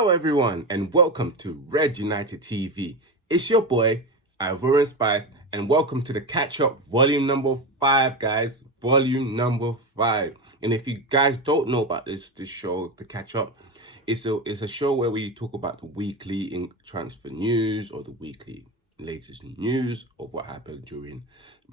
Hello everyone and welcome to Red United TV. It's your boy, Ivorian Spice, and welcome to the catch-up volume number 5, guys. Volume number 5. And if you guys don't know about this show, the catch-up, it's a show where we talk about the weekly transfer news or the weekly latest news of what happened during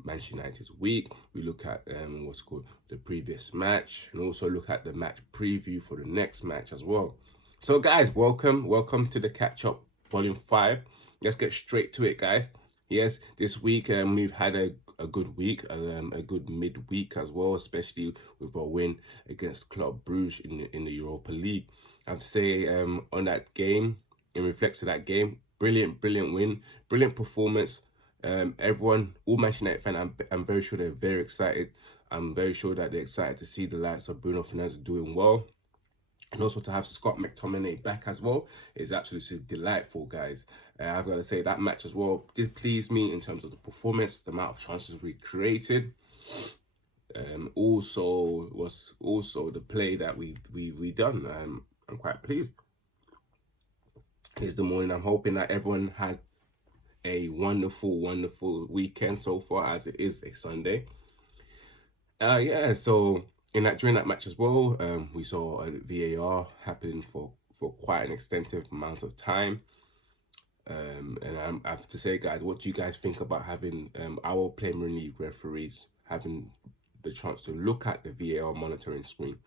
Manchester United's week. We look at what's called the previous match and also look at the match preview for the next match as well. So guys, welcome to the catch up volume 5. Let's get straight to it, guys. Yes, this week we've had a good week, a good midweek as well, especially with our win against Club Brugge in the Europa League. I have to say, on that game, in reflects to that game, brilliant win, brilliant performance. Everyone, all Manchester United fans, I'm very sure they're very excited. I'm very sure that they're excited to see the likes of Bruno Fernandes doing well. And also to have Scott McTominay back as well is absolutely delightful, guys. I've got to say that match as well did please me in terms of the performance, the amount of chances we created. Also was also the play that we done. I'm quite pleased. It's the morning. I'm hoping that everyone had a wonderful weekend so far, as it is a Sunday. Yeah, so during that match as well, we saw a VAR happening for quite an extensive amount of time. And I have to say, guys, what do you guys think about having our Premier League referees having the chance to look at the VAR monitoring screen?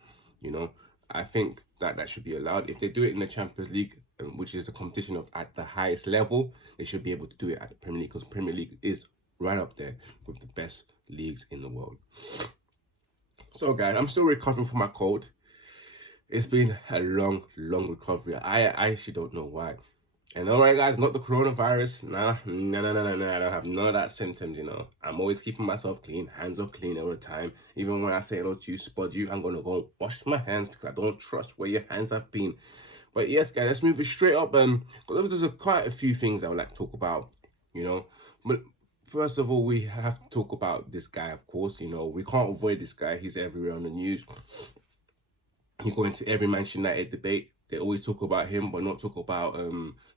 You know, I think that should be allowed. If they do it in the Champions League, which is a competition at the highest level, they should be able to do it at the Premier League, because Premier League is right up there with the best leagues in the world. So guys, I'm still recovering from my cold. It's been a long recovery. I actually don't know why. And alright guys, not the coronavirus. Nah, I don't have none of that symptoms, you know. I'm always keeping myself clean. Hands are clean all the time. Even when I say hello to you, spud you, I'm gonna go wash my hands because I don't trust where your hands have been. But yes guys, let's move it straight up. There's quite a few things I would like to talk about, you know. But first of all, we have to talk about this guy, of course. You know, we can't avoid this guy. He's everywhere on the news. You go into every Manchester United debate, they always talk about him, but not talk about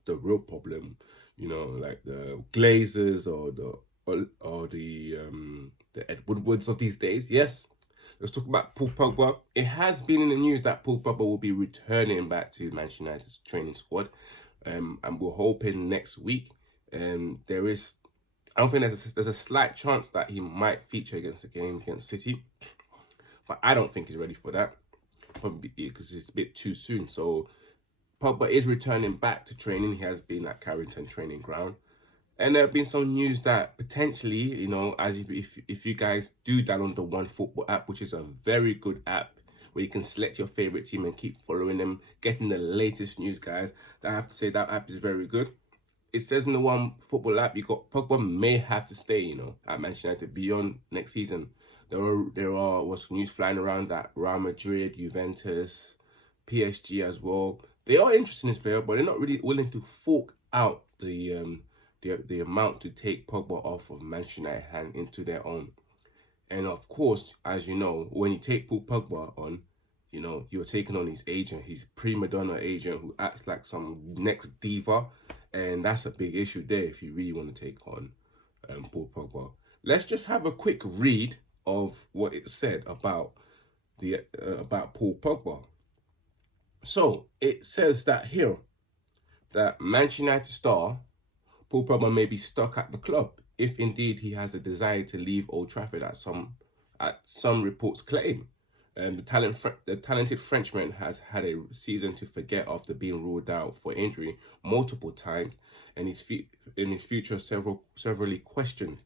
the real problem. You know, like the Glazers or the Ed Woodwards of these days. Yes, let's talk about Paul Pogba. It has been in the news that Paul Pogba will be returning back to Manchester United's training squad, and we're hoping next week. There is, I don't think there's a slight chance that he might feature against the game against City, but I don't think he's ready for that. Probably because it's a bit too soon. So Pogba is returning back to training. He has been at Carrington training ground, and there have been some news that potentially, you know, if you guys do download the OneFootball app, which is a very good app where you can select your favorite team and keep following them, getting the latest news, guys. I have to say that app is very good. It says in the OneFootball app, you got Pogba may have to stay, you know, at Manchester United beyond next season. There was news flying around that Real Madrid, Juventus, PSG as well. They are interested in this player, but they're not really willing to fork out the amount to take Pogba off of Manchester United and into their own. And of course, as you know, when you take Paul Pogba on, you know, you're taking on his agent, his prima donna agent who acts like some next diva. And that's a big issue there if you really want to take on Paul Pogba. Let's just have a quick read of what it said about Paul Pogba. So it says that here that Manchester United star Paul Pogba may be stuck at the club if indeed he has a desire to leave Old Trafford, at some reports claim. The talented Frenchman has had a season to forget after being ruled out for injury multiple times, and his future severally questioned.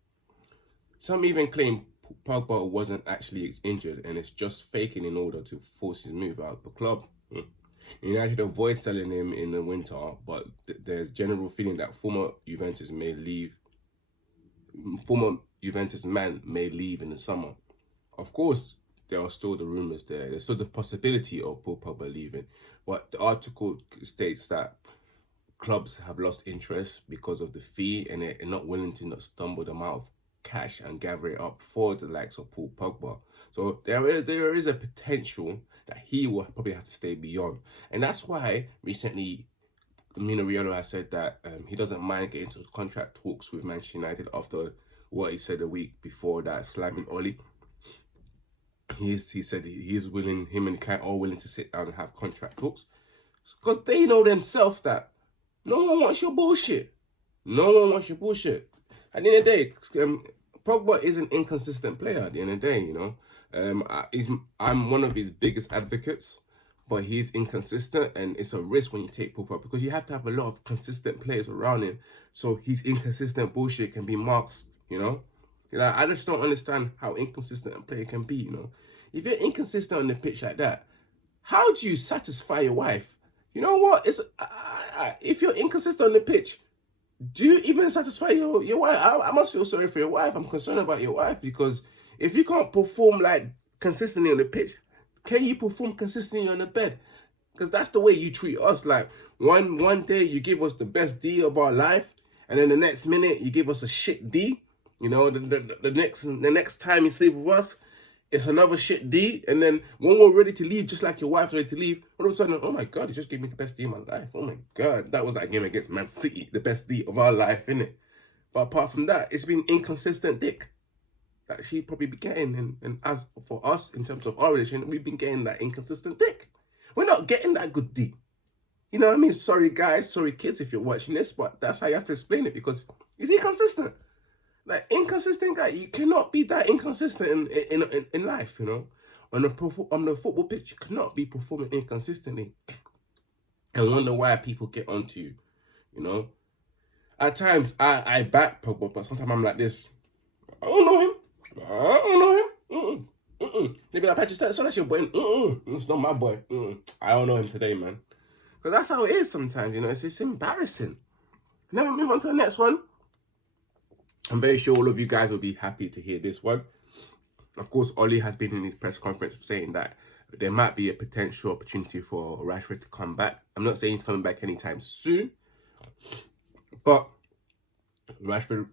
Some even claim Pogba wasn't actually injured and is just faking in order to force his move out of the club. United avoid selling him in the winter, but there's general feeling that former Juventus man may leave in the summer. Of course, there are still the rumours there. There's still the possibility of Paul Pogba leaving. But the article states that clubs have lost interest because of the fee and they're not willing to stumble them out of cash and gather it up for the likes of Paul Pogba. So there is a potential that he will probably have to stay beyond. And that's why recently Mino Raiola has said that he doesn't mind getting into contract talks with Manchester United after what he said a week before that, slamming Oli. He said he's willing, him and Kai are willing to sit down and have contract talks, because they know themselves that no one wants your bullshit. No one wants your bullshit. At the end of the day, Pogba is an inconsistent player. At the end of the day, you know, I'm one of his biggest advocates, but he's inconsistent, and it's a risk when you take Pogba, because you have to have a lot of consistent players around him, so his inconsistent bullshit can be masked. You know, I just don't understand how inconsistent a player can be. You know, if you're inconsistent on the pitch like that, how do you satisfy your wife? You know what? It's if you're inconsistent on the pitch, do you even satisfy your wife? I must feel sorry for your wife. I'm concerned about your wife, because if you can't perform like consistently on the pitch, can you perform consistently on the bed? Because that's the way you treat us. Like one day you give us the best D of our life, and then the next minute you give us a shit D. You know, the next time you sleep with us, it's another shit D. And then when we're ready to leave, just like your wife's ready to leave, all of a sudden, oh my God, you just gave me the best D of my life. Oh my God, that was that game against Man City, the best D of our life, innit? But apart from that, it's been inconsistent dick that she probably be getting. And as for us, in terms of our relationship, we've been getting that inconsistent dick. We're not getting that good D. You know what I mean? Sorry guys, sorry kids if you're watching this, but that's how you have to explain it, because he's inconsistent. Like, inconsistent guy, you cannot be that inconsistent in life, you know. On the football pitch, you cannot be performing inconsistently and wonder why people get onto you, you know. At times, I back Pogba, but sometimes I'm like this. I don't know him. I don't know him. They be like, Patrick, so that's your boy. It's not my boy. I don't know him today, man. Because that's how it is sometimes, you know. It's embarrassing. Now we move on to the next one. I'm very sure all of you guys will be happy to hear this one. Of course, Oli has been in his press conference saying that there might be a potential opportunity for Rashford to come back. I'm not saying he's coming back anytime soon, but Rashford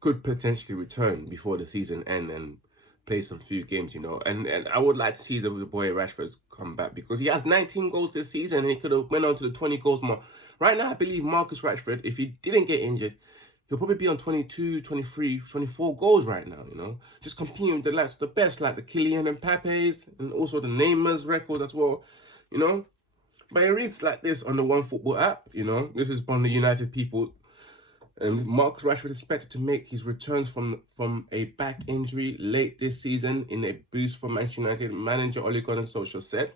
could potentially return before the season end and play some few games, you know. And I would like to see the boy Rashford come back, because he has 19 goals this season and he could have went on to the 20 goals mark. Right now, I believe Marcus Rashford, if he didn't get injured, he'll probably be on 22, 23, 24 goals right now, you know. Just competing with the best, like the Kylian and Mbappé's, and also the Neymar's record as well, you know. But it reads like this on the OneFootball app, you know. This is from the United people. And Marcus Rashford is expected to make his returns from a back injury late this season in a boost for Manchester United. Manager Ole Gunnar Solskjaer said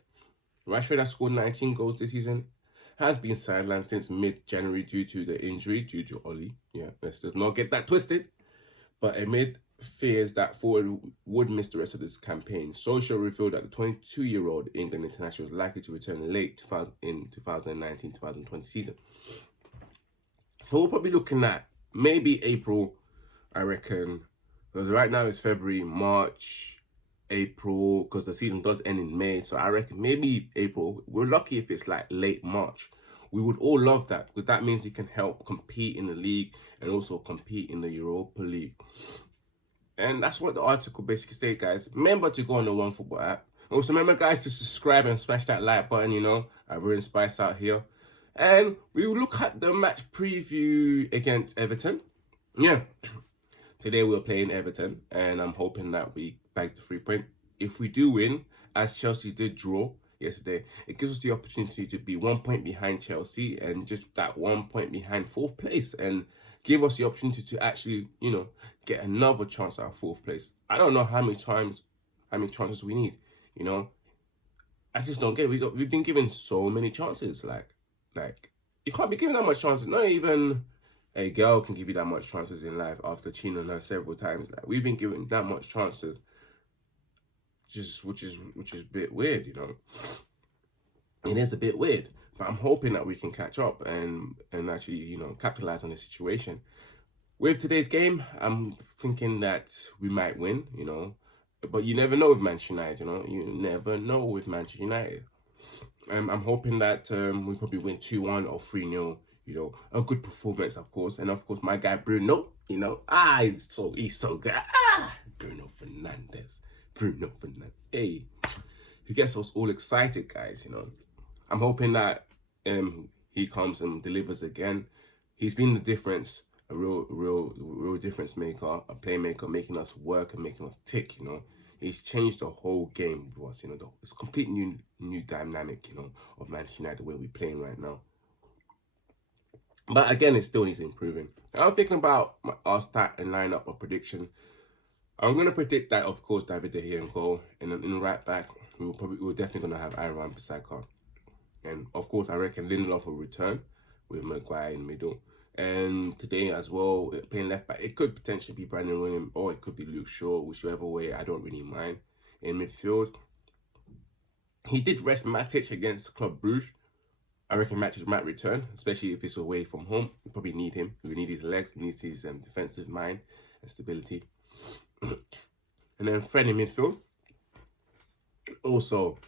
Rashford has scored 19 goals this season, has been sidelined since mid-January due to the injury, due to Oli. Yeah, let's not get that twisted. But amid fears that forward would miss the rest of this campaign, Solskjaer revealed that the 22-year-old England international is likely to return late in 2019-2020 season. So we're probably looking at maybe April, I reckon. Because right now it's February, March, April, because the season does end in May. So I reckon maybe April. We're lucky if it's like late March. We would all love that, because that means he can help compete in the league and also compete in the Europa League. And that's what the article basically said, guys. Remember to go on the OneFootball app. Also remember, guys, to subscribe and smash that like button, you know. I've ruined Spice out here. And we will look at the match preview against Everton. Yeah. Today we're playing Everton, and I'm hoping that we bag the 3 point. If we do win, as Chelsea did draw yesterday, it gives us the opportunity to be 1 point behind Chelsea and just that 1 point behind fourth place, and give us the opportunity to actually, you know, get another chance at fourth place. I don't know how many chances we need, you know. I just don't get it. We've been given so many chances, like you can't be given that much chances. Not even a girl can give you that much chances in life after cheating on her several times. Like, we've been given that much chances, which is a bit weird, you know. It is a bit weird, but I'm hoping that we can catch up and actually, you know, capitalize on the situation. With today's game, I'm thinking that we might win, you know, but you never know with Manchester United, you know. You never know with Manchester United. I'm hoping that we probably win 2-1 or 3-0, You know, a good performance, of course. And of course, my guy Bruno, you know, he's so good. Bruno Fernandes. Bruno Fernandes. Hey, he gets us all excited, guys, you know. I'm hoping that he comes and delivers again. He's been the difference, a real difference maker, a playmaker, making us work and making us tick, you know. He's changed the whole game with us, you know. It's a complete new dynamic, you know, of Manchester United, the way we're playing right now. But again, it still needs improving. I'm thinking about our start and lineup of predictions. I'm going to predict that, of course, David De Gea in goal. And in right back, we're definitely going to have Aaron Wan-Bissaka. And, of course, I reckon Lindelof will return with Maguire in the middle. And today as well, playing left back, it could potentially be Brandon Williams or it could be Luke Shaw, whichever way, I don't really mind. In midfield, he did rest Matic against Club Brugge. I reckon Matic might return, especially if it's away from home. We probably need him. We need his legs. He needs his defensive mind and stability. And then Fred in midfield. Also,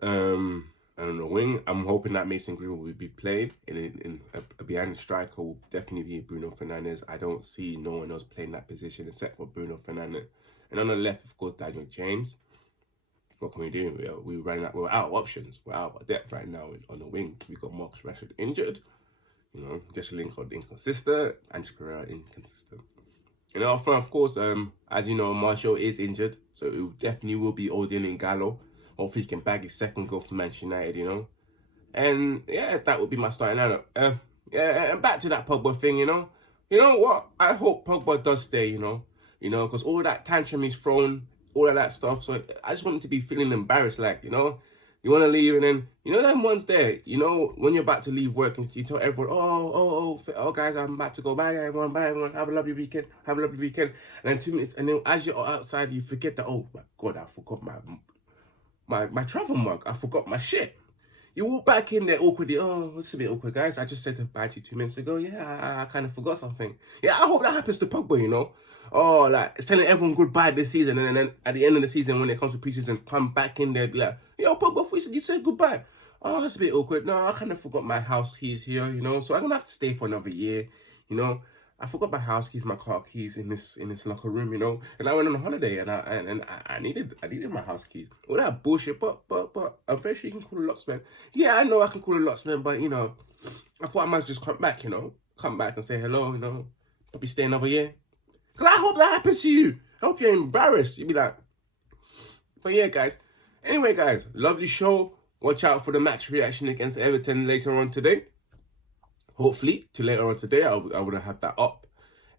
on the wing, I'm hoping that Mason Greenwood will be played. In behind the striker will definitely be Bruno Fernandes. I don't see no one else playing that position except for Bruno Fernandes. And on the left, of course, Daniel James. What can we do? We're out of options. We're out of depth right now on the wing. We got Marcus Rashford injured. You know, Jesse Lingard inconsistent. Ange Pereira inconsistent. And up front, of course, as you know, Martial is injured, so it definitely will be Odion and Gallo. Hopefully, he can bag his second goal for Manchester United, you know. And yeah, that would be my starting lineup. Yeah, and back to that Pogba thing, you know. You know what? I hope Pogba does stay, you know, because all that tantrum he's thrown, all of that stuff. So I just want him to be feeling embarrassed, like, you know. You want to leave, and then, you know, them ones there, you know, when you're about to leave work and you tell everyone, oh, guys, I'm about to go. Bye, everyone. Have a lovely weekend. And then 2 minutes, and then as you're outside, you forget that, oh, my God, I forgot my travel mug. I forgot my shit. You walk back in there awkwardly. Oh, it's a bit awkward, guys. I just said bye to you 2 minutes ago. Yeah, I kind of forgot something. Yeah, I hope that happens to Pogba, you know. Oh, like, it's telling everyone goodbye this season. And then at the end of the season, when it comes to preseason, come back in there, be like, yo, Pogba, you said goodbye. Oh, it's a bit awkward. No, I kind of forgot my house keys here, you know. So I'm going to have to stay for another year, you know. I forgot my house keys, my car keys in this locker room, you know. And I went on a holiday, and I needed my house keys. All that bullshit, but I'm very sure you can call a locksmith. Yeah, I know I can call a locksmith, but you know, I thought I might just come back, you know, and say hello, you know, probably stay another year. Cause I hope that happens to you. I hope you're embarrassed. You'd be like, but yeah, guys. Anyway, guys, lovely show. Watch out for the match reaction against Everton later on today. Hopefully, later on today, I would have had that up.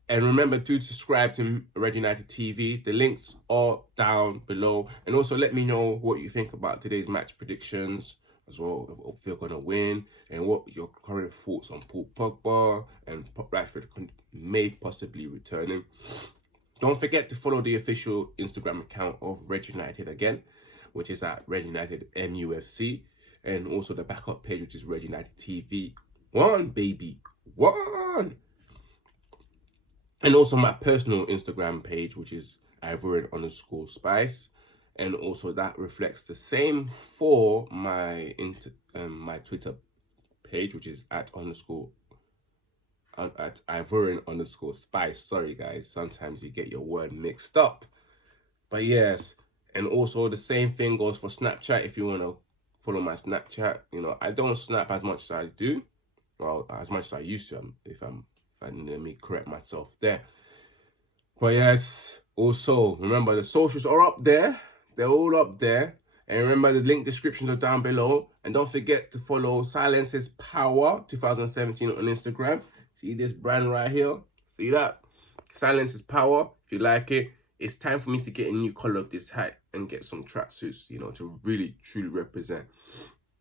And remember to subscribe to Red United TV. The links are down below. And also let me know what you think about today's match predictions as well, if you're going to win, and what your current thoughts on Paul Pogba and Rashford may possibly returning. Don't forget to follow the official Instagram account of Red United again, which is at Red United MUFC, and also the backup page, which is Red United TV. One, baby. One. And also my personal Instagram page, which is Ivorian_Spice. And also that reflects the same for my my Twitter page, which is at Ivorian_Spice. Sorry, guys. Sometimes you get your word mixed up. But yes. And also the same thing goes for Snapchat. If you want to follow my Snapchat, you know, I don't snap as much as I do. Well, as much as I used to, let me correct myself there. But yes, also remember the socials are up there. They're all up there. And remember the link descriptions are down below. And don't forget to follow Silence is Power 2017 on Instagram. See this brand right here? See that? Silence is Power. If you like it, it's time for me to get a new color of this hat and get some tracksuits, you know, to really, truly represent.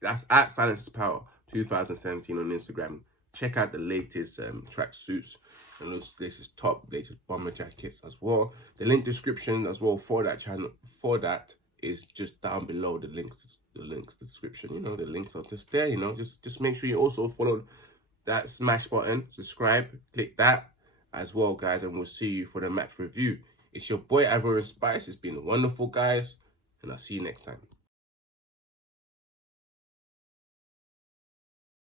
That's at Silence is Power 2017 on Instagram. Check out the latest tracksuits and those latest latest bomber jackets as well. The link description as well for that channel, is just down below. The links description, you know, the links are just there, you know. Just make sure you also follow that smash button, subscribe, click that as well, guys, and we'll see you for the match review. It's your boy Ivorian Spice. It's been wonderful, guys, and I'll see you next time.